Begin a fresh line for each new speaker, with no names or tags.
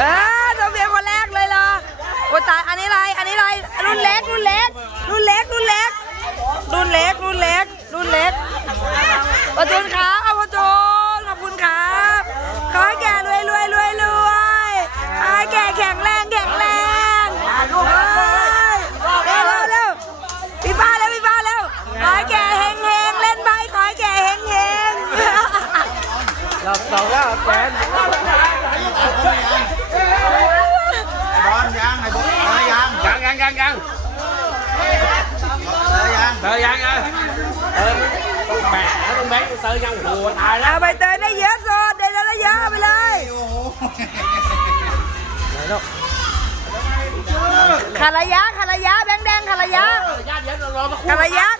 เออโซเฟียคนแรกเลยเหรอโอ้ตายอันนี้อะไรอันนี้อะไรรุ่นเล็กรุ่นเล็กรุ่นเล็กรุ่นเล็กรุ่นเล็กรุ่นเล็กรุ่นเล็กประจุนครับเอาประจุนขอบคุณครับขอให้แก่รวยรวยรวยรวยขอให้แก่แข็งแรงแข็งแรงเฮ้ยเร็วเร็วเร็วพี่ฟ้าเร็วพี่ฟ้าเร็วขอให้แก่เฮงเฮงเล่นใบขอให้แก่เฮงเฮง
หลับสองแล้วแฟน
ยังยัง
ยังยัง
เออยัง
เออยังยังเออต้องแบกนะต้องแบกเซอร์ยังโอ้โหตายแล้ว
เอาใบเตยได้เยอะสดได้ได้เยอะเอาไปเลย
โอ้โห
ขาระยะขาระยะแบงค์แดงขาระยะ
ญาติเย็นรอสักครู่
ขาระยะขาระยะ